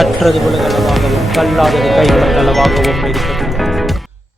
கற்றது உலகளவாகவும் கல்லாதது கைவிடங்களவாகவும் இருக்கிறது.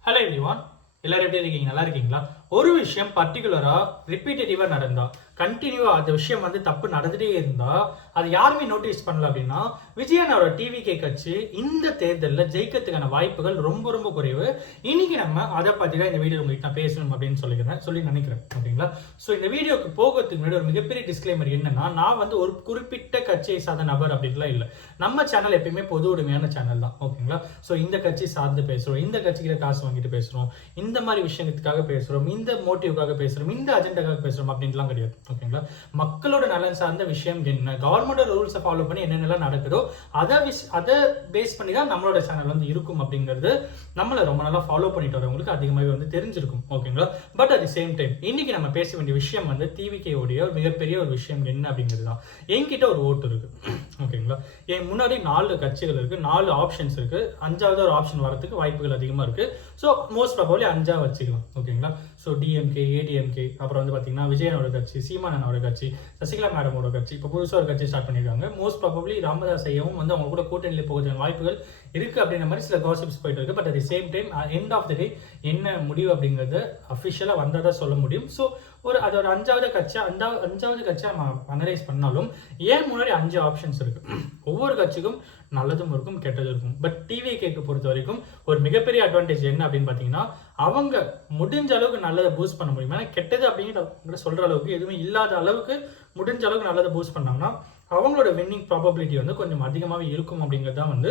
Hello everyone, எல்லாரும் எப்படி இருக்கீங்க? நல்லா இருக்கீங்களா? ஒரு விஷயம் பர்டிகுலரா ரிப்பீட்டேட்டிவா நடந்தா, கண்டினியூவா அந்த விஷயம் தப்பு நடந்துட்டே இருந்தா அது யாருமே நோட்டீஸ் பண்ணல அப்படின்னா விஜயனோட டிவிகே கட்சி இந்த தேர்தலில் ஜெயிக்கிறதுக்கான வாய்ப்புகள் ரொம்ப ரொம்ப குறைவு. இன்னைக்கு நம்ம அதை பத்தி தான் இந்த வீடியோ உங்களுக்கு நான் பேசணும் அப்படின்னு சொல்லி நினைக்கிறேன். ஓகேங்களா? ஸோ இந்த வீடியோக்கு போகிறதுக்கு முன்னாடி ஒரு மிகப்பெரிய டிஸ்க்ளைமர் என்னன்னா, நான் ஒரு குறிப்பிட்ட கட்சியை சார்ந்த நபர் அப்படின்லாம் இல்லை. நம்ம சேனல் எப்பயுமே பொது உடைமையான சேனல் தான். ஓகேங்களா? ஸோ இந்த கட்சி சார்ந்து பேசுறோம், இந்த கட்சிக்கிட்ட காசு வாங்கிட்டு பேசுறோம், இந்த மாதிரி விஷயத்துக்காக பேசுறோம், இந்த மோட்டிவ்காக பேசுறோம், இந்த அஜெண்டாக்காக பேசுறோம் அப்படின்லாம் கிடையாது. ஓகேங்களா? மக்களோட நலன் சார்ந்த விஷயம் என்ன, கவர்மெண்ட் ரூல்ஸை ஃபாலோ பண்ணி என்னென்னலாம் நடக்குதோ அதை பேஸ் பண்ணி தான் நம்மளோட சேனல் இருக்கும் அப்படிங்கிறது நம்மளை ரொம்ப நாளா ஃபாலோ பண்ணிட்டு வரவங்களுக்கு அதிகமாகவே தெரிஞ்சிருக்கும். ஓகேங்களா? But at the same time இன்னைக்கு நம்ம பேச வேண்டிய விஷயம் டிவிகே உடைய ஒரு மிகப்பெரிய ஒரு விஷயம் என்ன அப்படிங்கிறது தான். என்கிட்ட ஒரு ஓட்டு இருக்கு. ஓகேங்களா? என் முன்னாடி 4 கட்சிகள் இருக்கு, 4 ஆப்ஷன்ஸ் இருக்கு. 5வது ஒரு ஆப்ஷன் வரதுக்கு வாய்ப்புகள் அதிகமா இருக்கு. ஸோ மோஸ்ட் ப்ராபபிலி 5 வச்சுக்கலாம். ஓகேங்களா? ஸோ டிஎம்கே, ஏடிஎம்கே, அப்புறம் பார்த்தீங்கன்னா விஜயனோட கட்சி, சீமானனோட கட்சி, சசிகலா மேடமோட கட்சி, இப்போ புதுசாக ஒரு கட்சி ஸ்டார்ட் பண்ணியிருக்காங்க. மோஸ்ட் ப்ராபபிலி ராமதாஸ் ஐயாவும் அவங்க கூட கூட்டணியில் போகிறதுக்கு வாய்ப்புகள் இருக்கு அப்படின்ற மாதிரி சில காசிப்ஸ் போயிட்டு இருக்கு. But at the same time end of the day என்ன முடிவு அப்படிங்கிறது அஃபிஷியலாக வந்தால் தான் சொல்ல முடியும். ஸோ அது ஒரு 5வது கட்சியாக நம்ம அனலைஸ் பண்ணாலும் ஏன் முன்னாடி 5 ஆப்ஷன்ஸ் இருக்கு. ஒவ்வொரு கட்சிக்கும் நல்லதும் இருக்கும், கெட்டதும் இருக்கும். பட் டிவிகேக்கு பொறுத்த வரைக்கும் ஒரு மிகப்பெரிய அட்வான்டேஜ் என்ன அப்படின்னு பார்த்தீங்கன்னா, அவங்க முடிஞ்ச அளவுக்கு நல்லதை பூஸ்ட் பண்ண முடியும். ஏன்னா கெட்டது அப்படிங்கிற சொல்ற அளவுக்கு எதுவுமே இல்லாத அளவுக்கு முடிஞ்ச அளவுக்கு நல்லதை பூஸ்ட் பண்ணாங்கன்னா அவங்களோட வின்னிங் ப்ராபபிலிட்டி கொஞ்சம் அதிகமாகவே இருக்கும் அப்படிங்கிறது தான்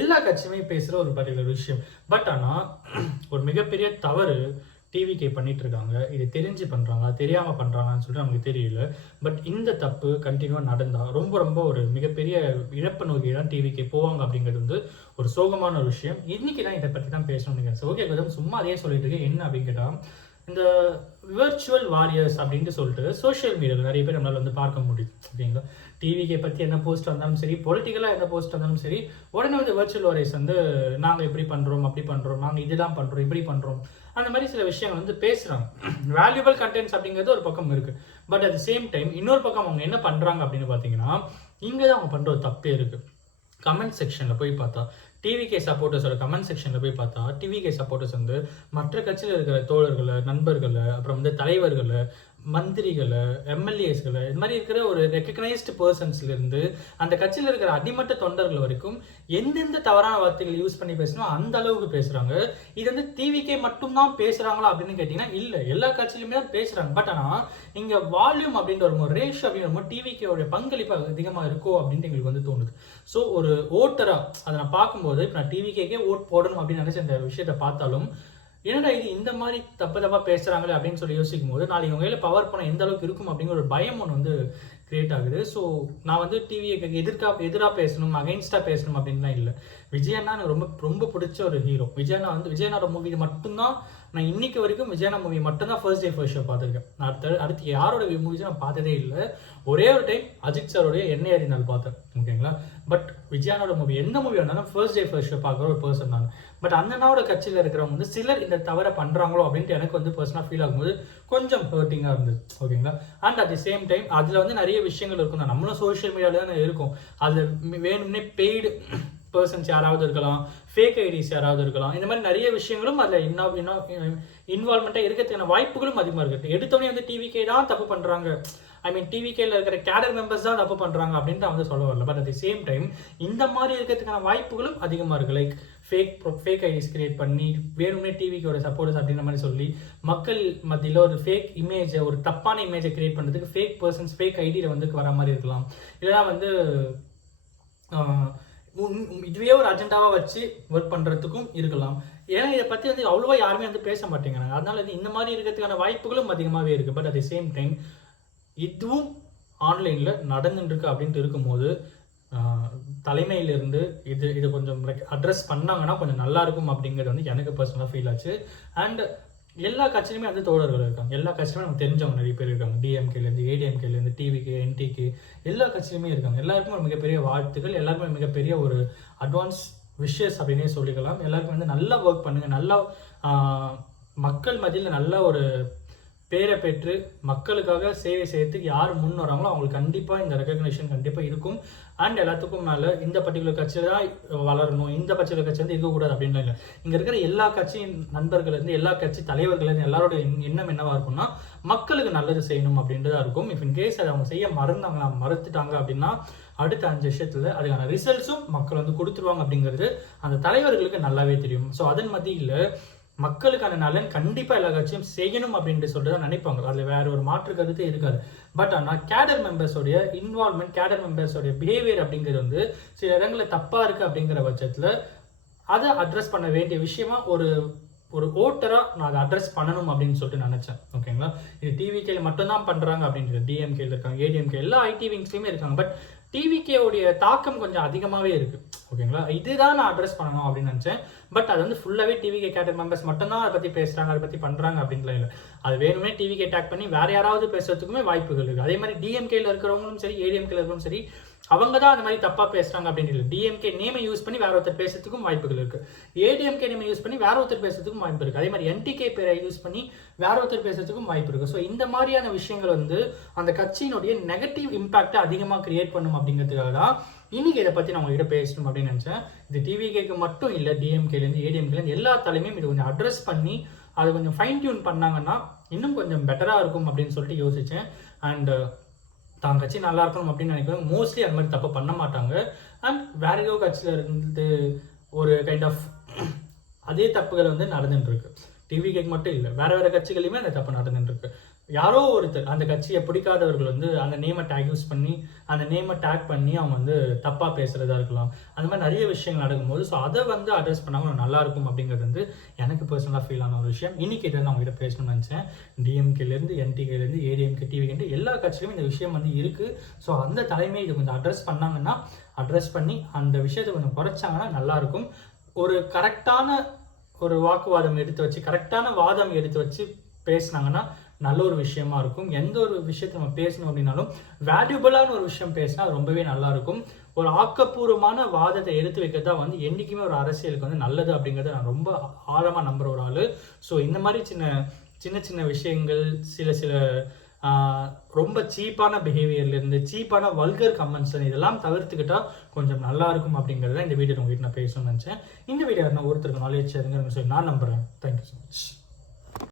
எல்லா கட்சியுமே பேசுகிற ஒரு பர்டிகுலர் விஷயம். பட் ஆனால் ஒரு மிகப்பெரிய தவறு டிவிகே பண்ணிட்டு இருக்காங்க. இது தெரிஞ்சு பண்றாங்க, தெரியாம பண்றாங்கன்னு சொல்லிட்டு நமக்கு தெரியல. பட் இந்த தப்பு கண்டினியூவா நடந்தா ரொம்ப ரொம்ப ஒரு மிகப்பெரிய இழப்பு நோக்கி தான் டிவிகே போவாங்க அப்படிங்கிறது ஒரு சோகமான ஒரு விஷயம். இன்னைக்கு தான் இதை பற்றி தான் பேசணும். ஓகே, சும்மா அதே சொல்லிட்டு இருக்கேன். என்ன அப்படின்னு கேட்டா, இந்த விர்ச்சுவல் வாரியர்ஸ் அப்படின்ட்டு சொல்லிட்டு சோஷியல் மீடியாவில் நிறைய பேர் நம்மளால பார்க்க முடியுது. ஓகேங்களா? டிவிகே பற்றி என்ன போஸ்ட் வந்தாலும் சரி, பொலிட்டிக்கலாக என்ன போஸ்ட் வந்தாலும் சரி, உடனே விர்ச்சுவல் வாரியர்ஸ் நாங்கள் இப்படி பண்ணுறோம், அப்படி பண்ணுறோம், நாங்கள் இதெல்லாம் பண்ணுறோம், இப்படி பண்ணுறோம், அந்த மாதிரி சில விஷயங்கள் பேசுகிறாங்க. வேல்யூபிள் கண்டென்ட்ஸ் அப்படிங்கிறது ஒரு பக்கம் இருக்குது. But at the same time இன்னொரு பக்கம் அவங்க என்ன பண்ணுறாங்க அப்படின்னு பார்த்தீங்கன்னா, இங்கே தான் அவங்க பண்ணுற ஒரு தப்பே இருக்குது. கமெண்ட் செக்ஷனில் போய் பார்த்தா, டிவிகே சப்போர்ட்டர்ஸோட கமெண்ட் செக்ஷனில் போய் பார்த்தா, டிவிகே சப்போர்ட்டர்ஸ் மற்ற கட்சியில் இருக்கிற தோழர்களை, நண்பர்களை, அப்புறம் தலைவர்களை, மந்திரிகளை, எம்எல்ஏஸ்களை, இது மாதிரி இருக்கிற ஒரு ரெக்கக்னைஸ்டு பர்சன்ஸ்லேருந்து அந்த கட்சியில் இருக்கிற அடிமட்ட தொண்டர்கள் வரைக்கும் எந்தெந்த தவறான வார்த்தைகள் யூஸ் பண்ணி பேசணும் அந்த அளவுக்கு பேசுகிறாங்க. இது டிவிகே மட்டும்தான் பேசுகிறாங்களா அப்படின்னு கேட்டிங்கன்னா இல்லை, எல்லா கட்சியிலுமே தான் பேசுகிறாங்க. பட் ஆனால் இங்கே வால்யூம் அப்படின்ற ஒரு ரேஷியோ அப்படின்ற டிவிகேயோட பங்களிப்பு அதிகமாக இருக்கோ அப்படின்ட்டு எங்களுக்கு தோணுது. ஸோ ஒரு ஓட்டராக அதை நான் பார்க்கும்போது இப்போ நான் டிவிகேக்கே ஓட் போடணும் அப்படின்னு நினச்ச இந்த விஷயத்தை பார்த்தாலும் என்னடா இது இந்த மாதிரி தப்பா பேசுறாங்களே அப்படின்னு சொல்லி யோசிக்கும் போது நாளைக்கு இவங்க கையில் பவர் பணம் எந்த அளவுக்கு இருக்கும் அப்படிங்கிற ஒரு பயம் ஒன்று கிரியேட் ஆகுது. ஸோ நான் டிவியை எதிராக பேசணும், அகைன்ஸ்டா பேசணும் அப்படின்லாம் இல்லை. விஜயண்ணா எனக்கு ரொம்ப ரொம்ப பிடிச்ச ஒரு ஹீரோ. விஜயண்ணாவோட மூவி மட்டும்தான் நான் இன்னைக்கு வரைக்கும் விஜயண்ணா மூவி மட்டும்தான் ஃபர்ஸ்ட் டே ஃபர்ஸ்ட் ஷோ பார்த்துருக்கேன். நான் அடுத்து யாரோட மூவிஸும் நான் பார்த்ததே இல்லை. ஒரே ஒரு டைம் அஜித் சாரோடைய என்னை அறிந்தால் பார்த்தேன். ஓகேங்களா? பட் விஜயண்ணாவோட மூவி எந்த மூவி வந்தாலும் ஃபர்ஸ்ட் டே ஃபர்ஸ்ட் ஷோ பார்க்குற ஒரு பர்சன் நான். பட் அண்ணனோட கட்சியில் இருக்கிறவங்க சிலர் இந்த தவறை பண்றாங்களோ அப்படின்ட்டு எனக்கு பர்சனலாக ஃபீல் ஆகும்போது கொஞ்சம் ஹர்ட்டிங்காக இருந்தது. ஓகேங்களா? And at the same time அதில் நிறைய விஷயங்கள் இருக்கும் தான். நம்மளும் சோஷியல் மீடியாவில் தானே இருக்கும். அதில் வேணும்னே பெய்டு பர்சன்ஸ் யாராவது இருக்கலாம், ஃபேக் ஐடிஸ் யாராவது இருக்கலாம். இந்த மாதிரி நிறைய விஷயங்களும் அதில் இன்வால்மெண்ட்டாக இருக்கிறதுக்கான வாய்ப்புகளும் அதிகமாக இருக்குது. எடுத்தோடனே டிவிகே தான் தப்பு பண்ணுறாங்க, டிவிகேல இருக்கிற கேடர் மெம்பர்ஸ் தான் தப்பு பண்ணுறாங்க அப்படின்ட்டு நான் சொல்ல வரல. But at the same time இந்த மாதிரி இருக்கிறதுக்கான வாய்ப்புகளும் அதிகமாக இருக்குது. லைக் ஃபேக் ஐடிஸ் கிரியேட் பண்ணி வேணும்னே டிவிக்கோட சப்போர்ட்டர்ஸ் அப்படின்ற மாதிரி சொல்லி மக்கள் மத்தியில் ஒரு ஃபேக் இமேஜை, ஒரு தப்பான இமேஜை கிரியேட் பண்ணுறதுக்கு ஃபேக் பர்சன்ஸ் ஃபேக் ஐடியில் வர மாதிரி இருக்கலாம். இல்லைனா இதுவே ஒரு அஜெண்டாவாக வச்சு ஒர்க் பண்ணுறதுக்கும் இருக்கலாம். ஏன்னா இதை பற்றி அவ்வளோவா யாருமே பேச மாட்டேங்கிறாங்க. அதனால இந்த மாதிரி இருக்கிறதுக்கான வாய்ப்புகளும் அதிகமாகவே இருக்குது. But at the same time இதுவும் ஆன்லைனில் நடந்துருக்கு அப்படின்ட்டு இருக்கும்போது தலைமையிலிருந்து இது கொஞ்சம் அட்ரஸ் பண்ணாங்கன்னா கொஞ்சம் நல்லா இருக்கும் அப்படிங்கிறது எனக்கு பர்சனலாக ஃபீல் ஆச்சு. அண்ட் எல்லா கட்சியிலுமே தோழர்கள் இருக்காங்க. எல்லா கட்சியுமே நமக்கு தெரிஞ்சவங்க நிறைய பேர் இருக்காங்க. டிஎம்கேலேருந்து, ஏடிஎம்கேலேருந்து, டிவிகே, என்டிகே, எல்லா கட்சியிலுமே இருக்காங்க. எல்லாருக்குமே ஒரு மிகப்பெரிய வாழ்த்துக்கள், எல்லாருக்குமே மிகப்பெரிய ஒரு அட்வான்ஸ் விஷஸ் அப்படின்னே சொல்லிக்கலாம். எல்லாருக்கும் நல்லா ஒர்க் பண்ணுங்க, நல்லா மக்கள் மத்தியில் நல்ல ஒரு பேரை பெற்று மக்களுக்காக சேவை செய்யறதுக்கு யார் முன் வராங்களோ அவங்களுக்கு கண்டிப்பாக இந்த ரெகக்னேஷன் கண்டிப்பாக இருக்கும். அண்ட் எல்லாத்துக்கும் மேலே இந்த பர்டிகுலர் கட்சியில் தான் வளரணும், இந்த பர்டிகுலர் கட்சி வந்து இருக்கக்கூடாது அப்படின்லாம் இல்லை. இங்கே இருக்கிற எல்லா கட்சியின் நண்பர்கள்லேருந்து எல்லா கட்சி தலைவர்கள்லேருந்து எல்லாரோட எண்ணம் என்னவா இருக்கும்னா மக்களுக்கு நல்லது செய்யணும் அப்படின்றதா இருக்கும். இஃப் இன்கேஸ் அதை அவங்க செய்ய மறுத்துட்டாங்க அப்படின்னா அடுத்த 5 வருஷத்துல அதுக்கான ரிசல்ட்ஸும் மக்கள் வந்து கொடுத்துருவாங்க அப்படிங்கிறது அந்த தலைவர்களுக்கு நல்லாவே தெரியும். ஸோ அதன் மத்தியில் மக்களுக்கான நலன் கண்டிப்பாக எல்லா கட்சியும் செய்யணும் அப்படின்ட்டு சொல்லிட்டு தான் நினைப்பாங்க. அதில் வேற ஒரு மாற்று கருத்து இருக்காது. பட் ஆனால் கேடர் மெம்பர்ஸோடைய இன்வால்மெண்ட், கேடர் மெம்பர்ஸோடைய பிஹேவியர் அப்படிங்கிறது வந்து சில இடங்களில் தப்பாக இருக்குது அப்படிங்கிற பட்சத்தில் அதை அட்ரஸ் பண்ண வேண்டிய விஷயமா ஒரு ஓட்டராக நான் அதை அட்ரஸ் பண்ணணும் அப்படின்னு சொல்லிட்டு நினச்சேன். ஓகேங்களா, இது டிவிகேல மட்டும்தான் பண்ணுறாங்க அப்படின்றது, டிஎம்கேல இருக்காங்க, ஏடிஎம்கே எல்லா ஐடி விங்ஸ்லையுமே இருக்காங்க. பட் டிவிகேவுடைய தாக்கம் கொஞ்சம் அதிகமாகவே இருக்குது. ஓகேங்களா, இதுதான் நான் அட்ரஸ் பண்ணணும் அப்படின்னு நினச்சேன். பட் அது வந்து ஃபுல்லாகவே டிவிகே கேடர் மெம்பர்ஸ் மட்டும்தான் அதை பற்றி பேசுகிறாங்க, அதை பற்றி பண்ணுறாங்க அப்படின்லாம் இல்லை. அது வேணுமே டிவிகே டேக் பண்ணி வேற யாராவது பேசுறதுக்குமே வாய்ப்புகள் இருக்குது. அதே மாதிரி டிஎம்கேல இருக்கிறவங்களும் சரி, ஏடிஎம்கேல இருக்கிறவங்களும் சரி, அவங்க தான் அந்த மாதிரி தப்பாக பேசுகிறாங்க அப்படின்னு இல்லை. டிஎம்கே நேமை யூஸ் பண்ணி வேற ஒருத்தர் பேசுறதுக்கும் வாய்ப்புகள் இருக்குது. ஏடிஎம்கே நேமை யூஸ் பண்ணி வேற ஒருத்தர் பேசுறதுக்கும் வாய்ப்பு இருக்குது. அதே மாதிரி என்டிகே பேரை யூஸ் பண்ணி வேற ஒருத்தர் பேசுறதுக்கும் வாய்ப்பு இருக்குது. ஸோ இந்த மாதிரியான விஷயங்கள் வந்து அந்த கட்சியினுடைய நெகட்டிவ் இம்பாக்டை அதிகமாக கிரியேட் பண்ணும் அப்படிங்கிறதுக்காக தான் இன்னைக்கு இதை பற்றி நான் உங்ககிட்ட பேசணும் அப்படின்னு நினச்சேன். இது டிவிகேக்கு மட்டும் இல்லை, டிஎம்கேலேருந்து ஏடிஎம்கேலேருந்து எல்லா தலைமையும் இது கொஞ்சம் அட்ரஸ் பண்ணி அதை கொஞ்சம் ஃபைன் டியூன் பண்ணாங்கன்னா இன்னும் கொஞ்சம் பெட்டராக இருக்கும் அப்படின்னு சொல்லிட்டு யோசித்தேன். அண்ட் தான் கட்சி நல்லா இருக்கணும் அப்படின்னு நினைக்கிறேன். மோஸ்ட்லி அது மாதிரி தப்பு பண்ண மாட்டாங்க. அண்ட் வேற ஏதோ கட்சியில் இருந்து ஒரு கைண்ட் ஆஃப் அதே தப்புகள் வந்து நடந்துட்டு இருக்கு. டிவிகேக்கு மட்டும் இல்லை, வேற வேற கட்சிகளையுமே அந்த தப்பு நடந்துட்டு இருக்கு. யாரோ ஒருத்தர் அந்த கட்சியை பிடிக்காதவர்கள் வந்து அந்த நேமை டேக் யூஸ் பண்ணி அந்த நேமை டேக் பண்ணி அவங்க வந்து தப்பாக பேசுகிறதா இருக்கலாம். அந்த மாதிரி நிறைய விஷயங்கள் நடக்கும்போது ஸோ அதை வந்து அட்ரஸ் பண்ணாமல் நல்லா இருக்கும் அப்படிங்கிறது வந்து எனக்கு பர்சனலாக ஃபீல் ஆன ஒரு விஷயம். இன்னைக்கு இதை நான் அவங்ககிட்ட பேசணும்னு நினச்சேன். டிஎம்கேலேருந்து என்டிகேலேருந்து ஏடிஎம்கே டிவிகேண்டு எல்லா கட்சியிலுமே இந்த விஷயம் வந்து இருக்குது. ஸோ அந்த தலைமை இதை கொஞ்சம் அட்ரஸ் பண்ணாங்கன்னா, அட்ரஸ் பண்ணி அந்த விஷயத்தை கொஞ்சம் குறைச்சாங்கன்னா நல்லாயிருக்கும். ஒரு கரெக்டான ஒரு வாக்குவாதம் எடுத்து வச்சு, கரெக்டான வாதம் எடுத்து வச்சு பேசினாங்கன்னா நல்ல ஒரு விஷயமா இருக்கும். எந்த ஒரு விஷயத்தை நம்ம பேசணும் அப்படின்னாலும் வேல்யூபிளான ஒரு விஷயம் பேசினா ரொம்பவே நல்லா இருக்கும். ஒரு ஆக்கப்பூர்வமான வாதத்தை எடுத்து வைக்கிறது தான் வந்து என்றைக்குமே ஒரு அரசியலுக்கு வந்து நல்லது அப்படிங்கிறத நான் ரொம்ப ஆழமாக நம்புற ஒரு ஆள். ஸோ இந்த மாதிரி சின்ன சின்ன விஷயங்கள், சில ரொம்ப சீப்பான பிஹேவியர்லேருந்து சீப்பான வல்கர் கமெண்ட்ஸ் இதெல்லாம் தவிர்த்துக்கிட்டா கொஞ்சம் நல்லா இருக்கும் அப்படிங்கிறத இந்த வீடியோ உங்ககிட்ட நான் பேசணும்னு நினச்சேன். இந்த வீடியோ நான் ஒருத்தருக்கு நாலேஜ் இருங்க சொல்லி நான் நம்புகிறேன். Thank you so much.